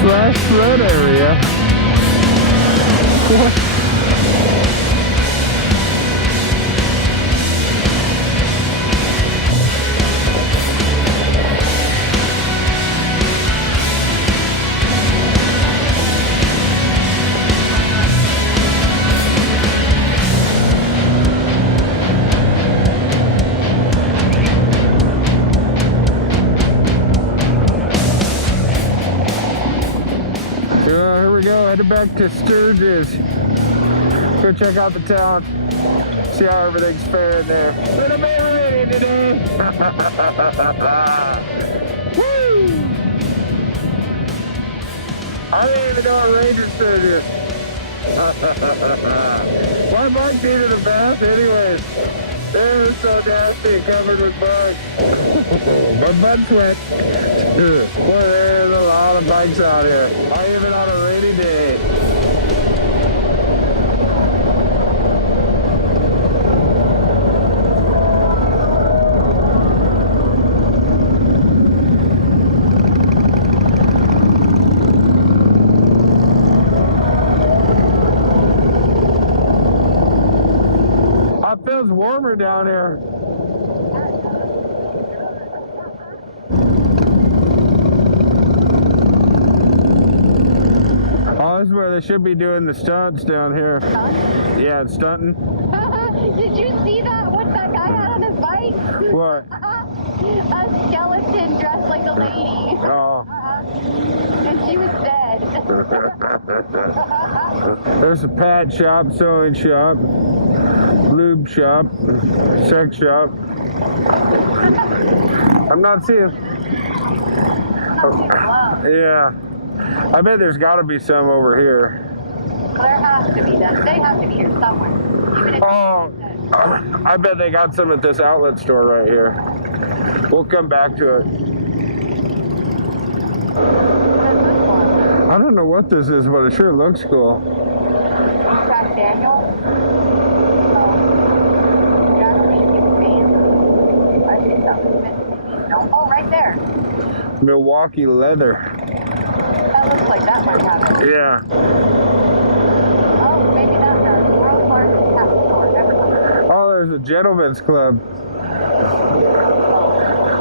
Flash flood area. What? Here we go, headed back to Sturgis. Go check out the town, see how everything's faring there. It's gonna be rainy today. Woo! I didn't even know it rained in Sturgis. My bike's into the bath anyways. It was so nasty, covered with bugs. My butt's wet. Boy, there's a lot of bikes out here. Even on a rainy day. It feels warmer down here. Oh, this is where they should be doing the stunts down here. Stunts? Yeah, it's stunting. Did you see that? What that guy had on his bike? What? A skeleton dressed like a lady. Oh. And she was dead. There's a pad shop, sewing shop, lube shop, sex shop. I'm not seeing. Oh, yeah. I bet there's got to be some over here. There has to be them. They have to be here somewhere. Even if I bet they got some at this outlet store right here. We'll come back to it. I don't know what this is, but it sure looks cool. Track Daniel. Oh, right there. Milwaukee leather. That looks like that might have it. Yeah. Oh, maybe that does. World's largest cat store. Never mind. Oh, there's a gentleman's club.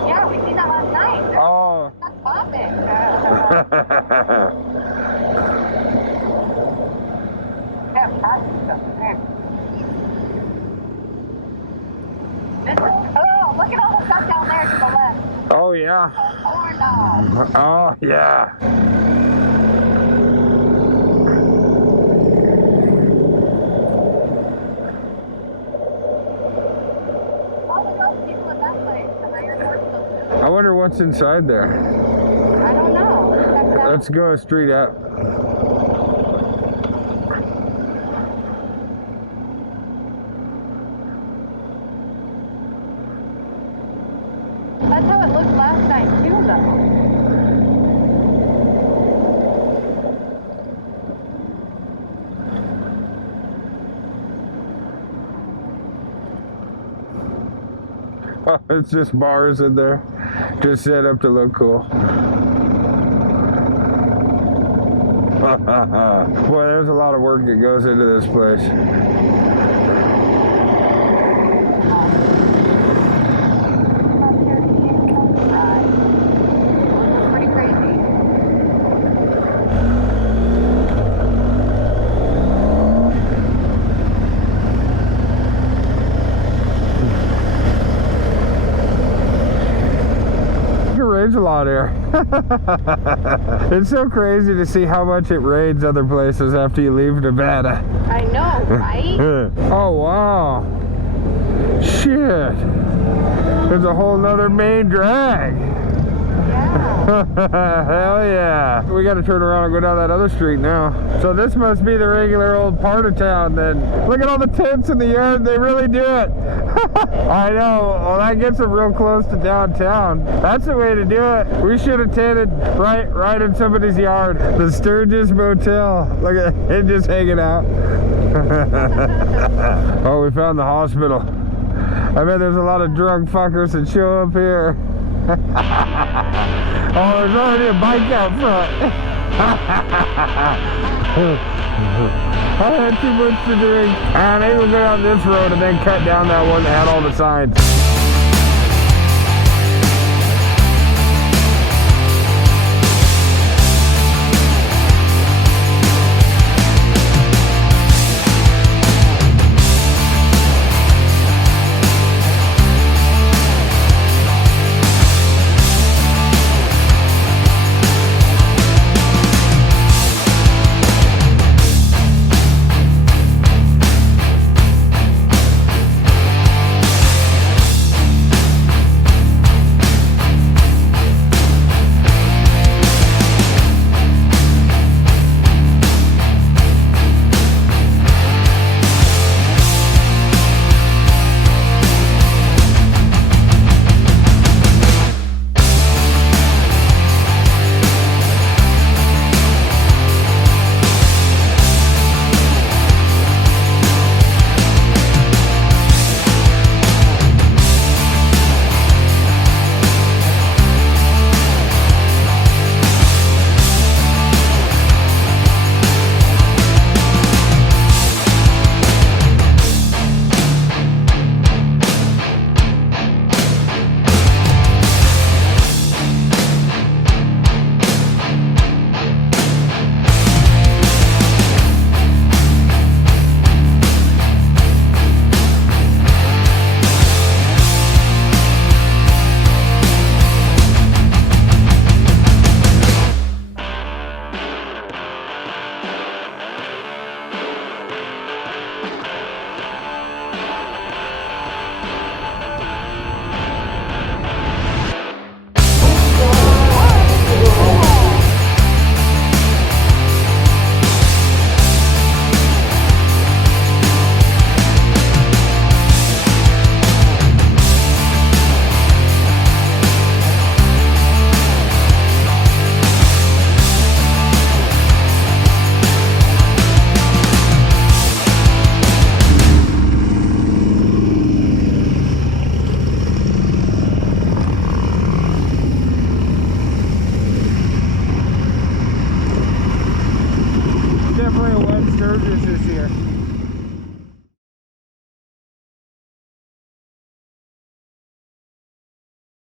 Yeah, we seen that last night. Oh. That's popping. Oh, look at all the stuff down there to the left. Oh, yeah. Corn dogs. Oh, yeah. I wonder what's inside there. I don't know. Let's check it out. Let's go straight up. That's how it looked last night too, though. Oh, it's just bars in there, just set up to look cool. Boy, there's a lot of work that goes into this place. Pretty crazy. It rains a lot here. It's so crazy to see how much it rains other places after you leave Nevada. I know, right? Oh, wow. Shit. There's a whole nother main drag. Hell yeah. We gotta turn around and go down that other street now. So this must be the regular old part of town then. Look at all the tents in the yard. They really do it. I know. Well, that gets them real close to downtown. That's the way to do it. We should have tented right in somebody's yard. The Sturgis Motel. Look at it just hanging out. Oh, we found the hospital. I bet there's a lot of drunk fuckers that show up here. Oh, there's already a bike out front. I had too much to drink. Maybe we'll go down this road and then cut down that one that had all the signs.